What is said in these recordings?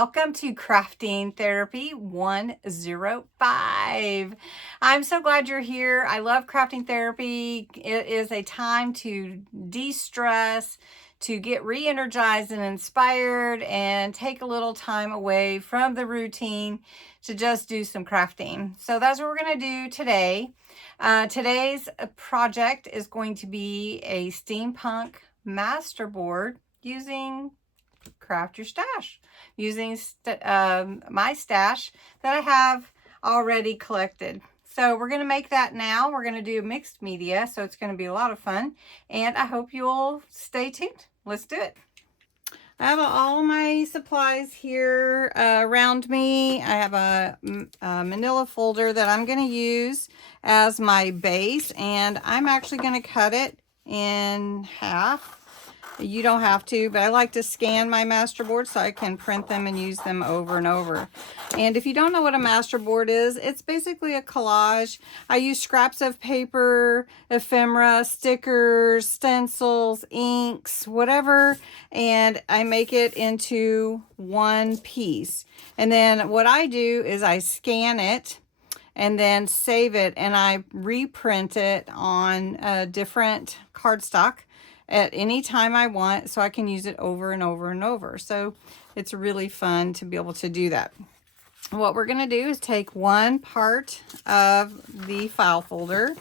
welcome to Crafting Therapy 105. I'm so glad you're here. I love crafting therapy. It is a time to de-stress, to get re-energized and inspired, and take a little time away from the routine to just do some crafting. So that's what we're going to do today. Today's project is going to be a steampunk masterboard using Craft Your Stash, using my stash that I have already collected. So we're going to make that now. We're going to do mixed media, so it's going to be a lot of fun, and I hope you'll stay tuned. Let's do it. I have all my supplies here around me. I have a manila folder that I'm going to use as my base, and I'm actually going to cut it in half. You don't have to, but I like to scan my masterboard so I can print them and use them over and over. And if you don't know what a masterboard is, it's basically a collage. I use scraps of paper, ephemera, stickers, stencils, inks, whatever, and I make it into one piece. And then what I do is I scan it and then save it, and I reprint it on different cardstock at any time I want, so I can use it over and over and over. So it's really fun to be able to do that. What we're going to do is take one part of the file folder,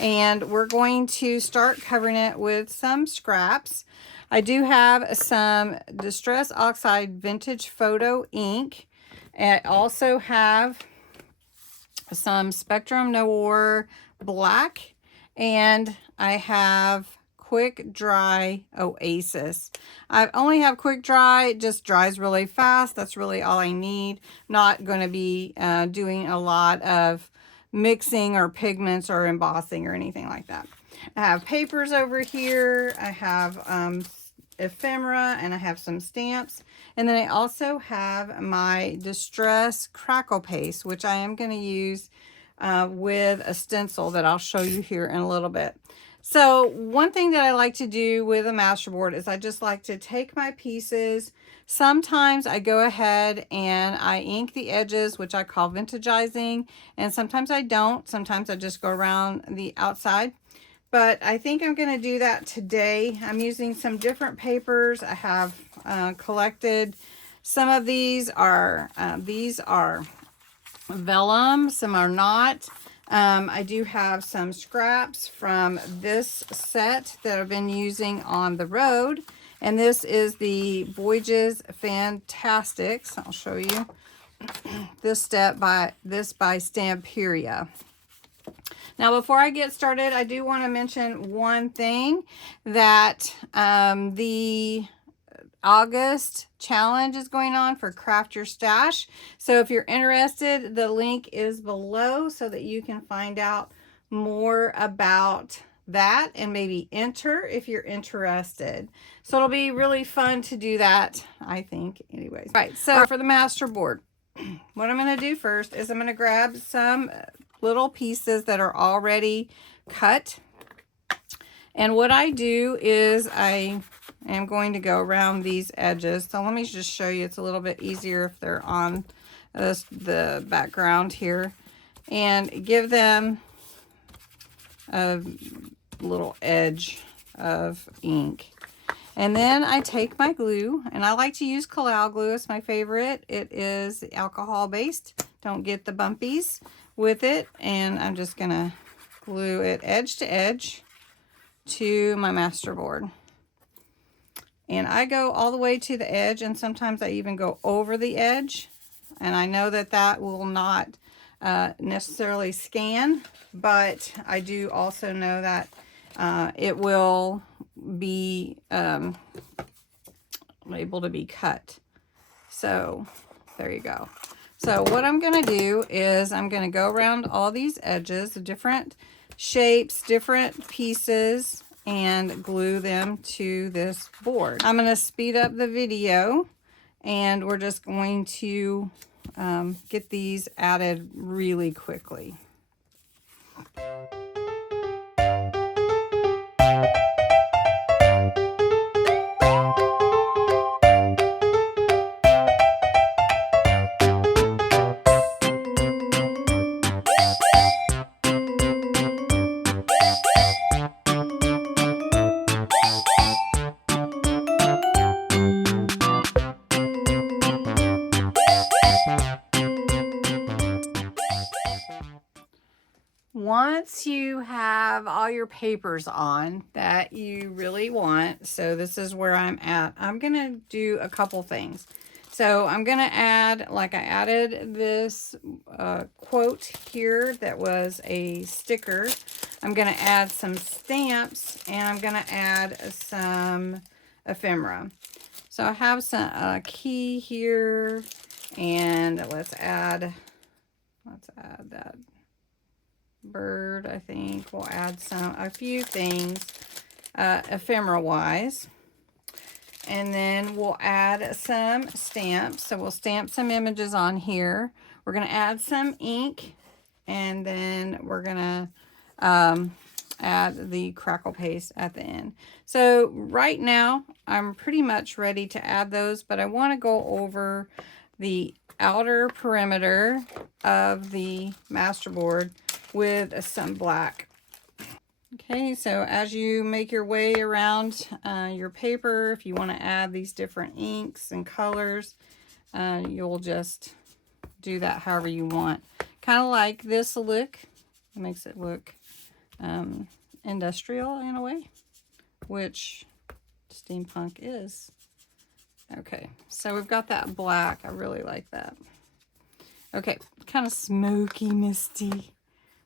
and we're going to start covering it with some scraps. I do have some Distress Oxide Vintage Photo ink. I also have some Spectrum Noir Black, and I have Quick Dry Oasis. I only have Quick Dry. It just dries really fast. That's really all I need. Not going to be doing a lot of mixing or pigments or embossing or anything like that. I have papers over here. I have ephemera, and I have some stamps. And then I also have my Distress Crackle Paste, which I am going to use with a stencil that I'll show you here in a little bit. So one thing that I like to do with a masterboard is I just like to take my pieces. Sometimes I go ahead and I ink the edges, which I call vintagizing, and sometimes I don't. Sometimes I just go around the outside. But I think I'm going to do that today. I'm using some different papers. I have collected. Some of these are vellum, some are not. I do have some scraps from this set that I've been using on the road, and this is the Voyages Fantastics. I'll show you this by Stamperia. Now, before I get started, I do want to mention one thing, that the August challenge is going on for Craft Your Stash. So if you're interested, the link is below so that you can find out more about that and maybe enter if you're interested. So it'll be really fun to do that, I think, anyways. All right, so for the masterboard, what I'm going to do first is I'm going to grab some little pieces that are already cut. And what I do is I am going to go around these edges. So let me just show you. It's a little bit easier if they're on the background here, and give them a little edge of ink. And then I take my glue, and I like to use Collal glue. It's my favorite. It is alcohol based. Don't get the bumpies with it. And I'm just gonna glue it edge to edge to my masterboard. And I go all the way to the edge, and sometimes I even go over the edge. And I know that that will not necessarily scan, but I do also know that it will be able to be cut. So there you go. So what I'm going to do is I'm going to go around all these edges, different shapes, different pieces, and glue them to this board. I'm going to speed up the video, and we're just going to get these added really quickly. once you have all your papers on that you really want, so this is where I'm at, I'm going to do a couple things. So I'm going to add, like I added this quote here that was a sticker. I'm going to add some stamps, and I'm going to add some ephemera. So I have some key here, and let's add that bird. I think we'll add a few things ephemera wise. And then we'll add some stamps. So we'll stamp some images on here. We're going to add some ink. And then we're going to add the crackle paste at the end. So right now, I'm pretty much ready to add those. But I want to go over the outer perimeter of the Masterboard with some black. Okay, so as you make your way around your paper, if you want to add these different inks and colors, you'll just do that however you want. Kind of like this look. It makes it look industrial in a way, which steampunk is. Okay, so we've got that black. I really like that. Okay, kind of smoky, misty.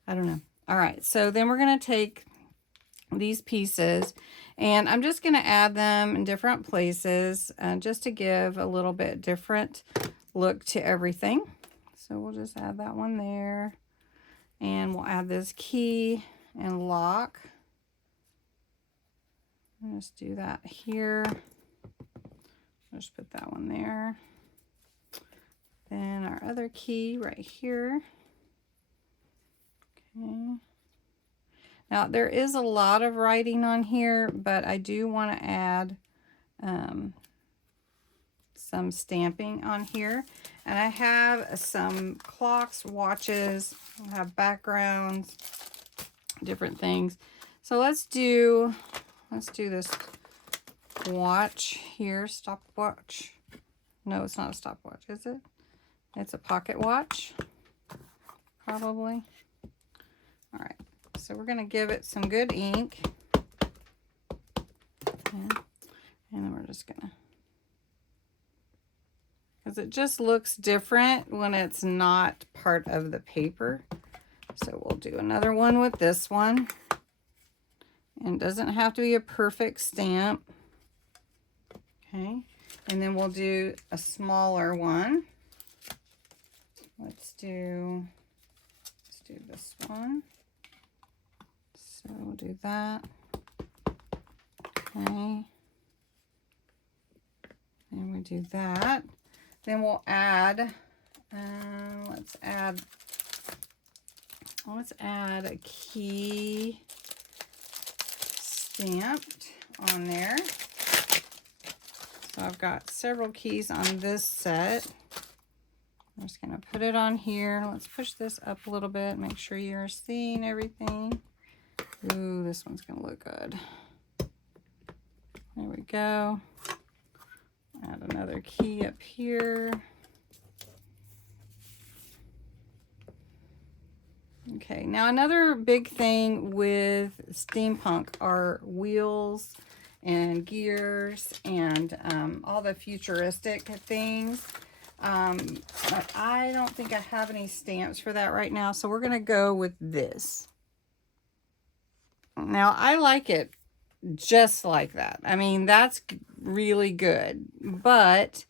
I don't know. All right, so then we're going to take these pieces, and I'm just going to add them in different places just to give a little bit different look to everything. So we'll just add that one there, and we'll add this key and lock. I'll just do that here. I'll just put that one there. Then our other key right here. Okay. Now, there is a lot of writing on here, but I do want to add some stamping on here. And I have some clocks, watches, I have backgrounds, different things. So let's do this watch here, stopwatch. No, it's not a stopwatch, is it? It's a pocket watch, probably. All right. So we're going to give it some good ink. And then we're just going to, because it just looks different when it's not part of the paper. So we'll do another one with this one. And it doesn't have to be a perfect stamp. Okay. And then we'll do a smaller one. Let's do this one. So we'll do that. Okay. And we do that. Then we'll add, let's add a key stamped on there. So I've got several keys on this set. I'm just going to put it on here. Let's push this up a little bit, make sure you're seeing everything. Ooh, this one's going to look good. There we go. Add another key up here. Okay, now another big thing with steampunk are wheels and gears and all the futuristic things. But I don't think I have any stamps for that right now, so we're going to go with this. Now, I like it just like that. I mean, that's really good, but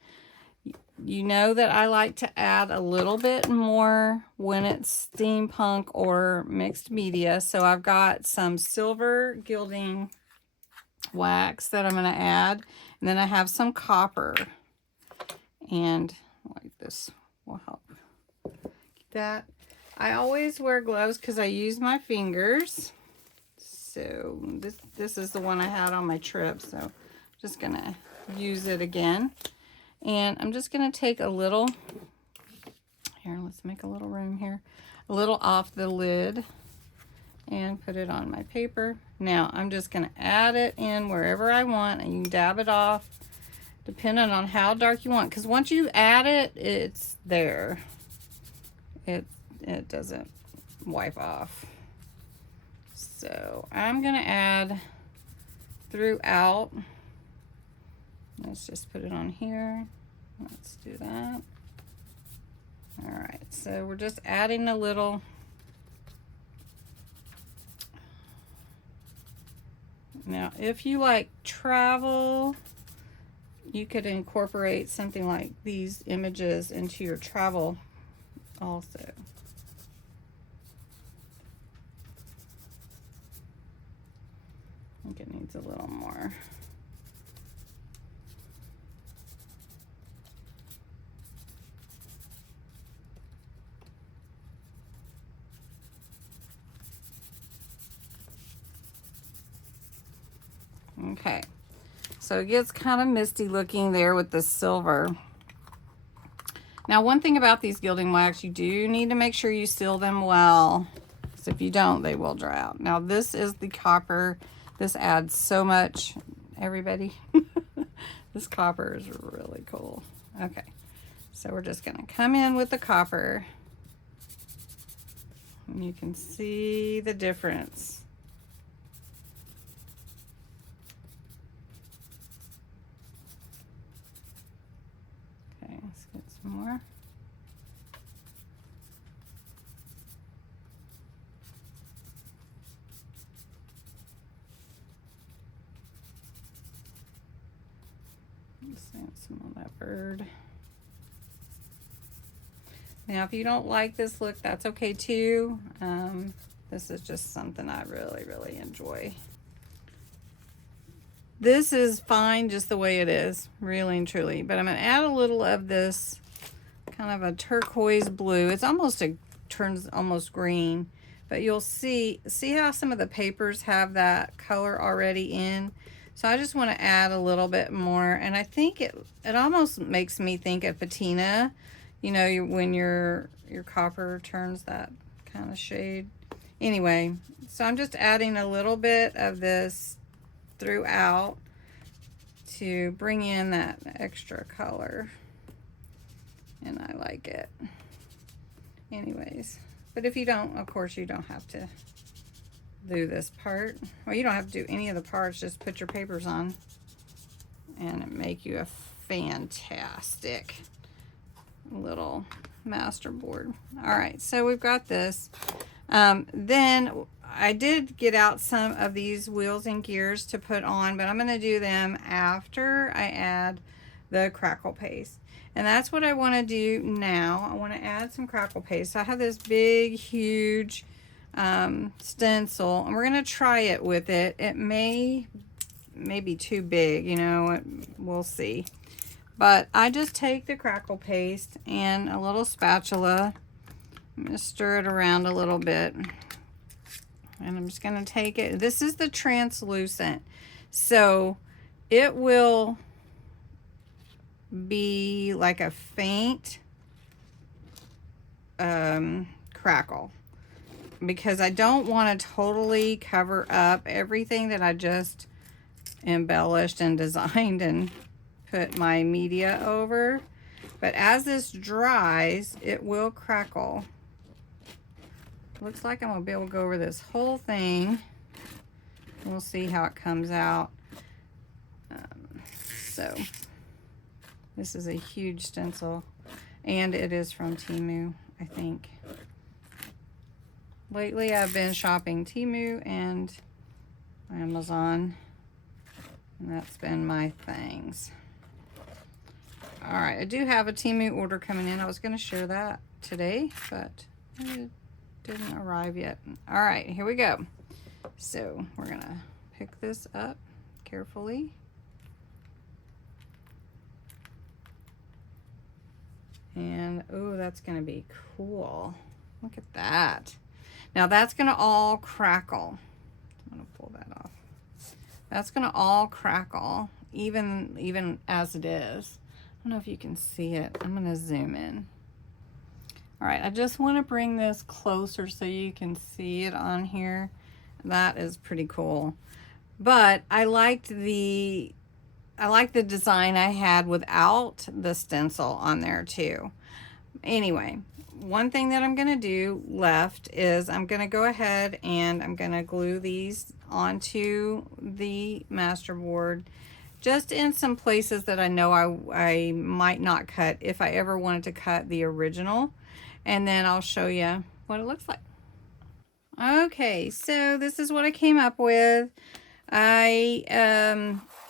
you know that I like to add a little bit more when it's steampunk or mixed media. So I've got some silver gilding wax that I'm going to add, and then I have some copper, and like this will help that. I always wear gloves because I use my fingers. So this is the one I had on my trip, so I'm just going to use it again. And I'm just going to take a little, here, let's make a little room here, a little off the lid and put it on my paper. Now, I'm just going to add it in wherever I want, and you can dab it off depending on how dark you want, because once you add it, it's there. It doesn't wipe off. So I'm gonna add throughout. Let's just put it on here. Let's do that. All right, so we're just adding a little. Now, if you like travel, you could incorporate something like these images into your travel also. I think it needs a little more. Okay, so it gets kind of misty looking there with the silver. Now, one thing about these gilding wax, you do need to make sure you seal them well, because if you don't, they will dry out. Now, this is the copper. This adds so much, everybody. This copper is really cool. Okay, so we're just gonna come in with the copper. And you can see the difference. Let's get some more. Let's add some of that bird. Now, if you don't like this look, that's okay too. This is just something I really, really enjoy. This is fine just the way it is, really and truly. But I'm going to add a little of this kind of a turquoise blue. It's almost turns almost green. But you'll see how some of the papers have that color already in. So I just want to add a little bit more. And I think it almost makes me think of patina. You know, when your copper turns that kind of shade. Anyway, so I'm just adding a little bit of this throughout to bring in that extra color, and I like it anyways. But if you don't, of course you don't have to do this part. Well, you don't have to do any of the parts, just put your papers on and it make you a fantastic little masterboard. All right, so we've got this. Then I did get out some of these wheels and gears to put on, but I'm going to do them after I add the crackle paste. And that's what I want to do now. I want to add some crackle paste. So I have this big, huge stencil, and we're going to try it with it. It may be too big, you know, we'll see. But I just take the crackle paste and a little spatula. I'm going to stir it around a little bit. And I'm just going to take it. This is the translucent. So it will be like a faint crackle. Because I don't want to totally cover up everything that I just embellished and designed and put my media over. But as this dries, it will crackle. Looks like I'm going to be able to go over this whole thing. We'll see how it comes out. So this is a huge stencil, and it is from Temu, I think. Lately I've been shopping Temu and Amazon, and that's been my things. All right, I do have a Temu order coming in. I was going to share that today, but it didn't arrive yet. All right, here we go. So we're going to pick this up carefully. And, oh, that's going to be cool. Look at that. Now that's going to all crackle. I'm going to pull that off. That's going to all crackle, even as it is. I don't know if you can see it. I'm going to zoom in. All right, I just want to bring this closer so you can see it on here. That is pretty cool. But I liked the design I had without the stencil on there too. Anyway, one thing that I'm going to do left is I'm going to go ahead and I'm going to glue these onto the masterboard, just in some places that I know I might not cut if I ever wanted to cut the original. And then I'll show you what it looks like. Okay, so this is what I came up with. I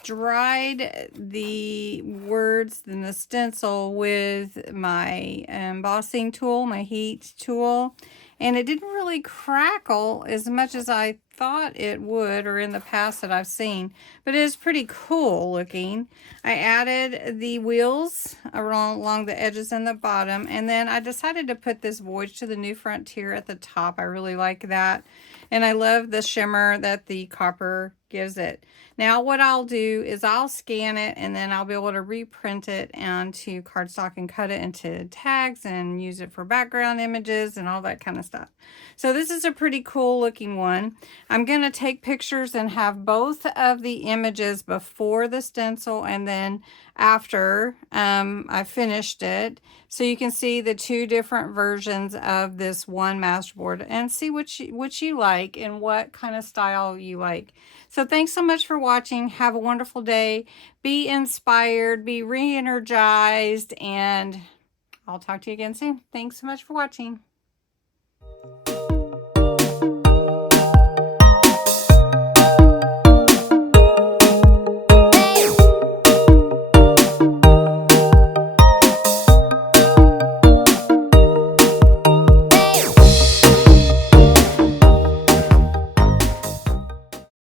dried the words and the stencil with my embossing tool, my heat tool, and it didn't really crackle as much as I thought it would, or in the past that I've seen, but it is pretty cool looking. I added the wheels along the edges and the bottom, and then I decided to put this Voyage to the New Frontier at the top. I really like that, and I love the shimmer that the copper gives it. Now what I'll do is I'll scan it, and then I'll be able to reprint it onto cardstock and cut it into tags and use it for background images and all that kind of stuff. So this is a pretty cool looking one. I'm going to take pictures and have both of the images before the stencil and then after I finished it, so you can see the two different versions of this one masterboard and see what you like and what kind of style you like. So thanks so much for watching. Have a wonderful day. Be inspired, be re-energized, and I'll talk to you again soon. Thanks so much for watching.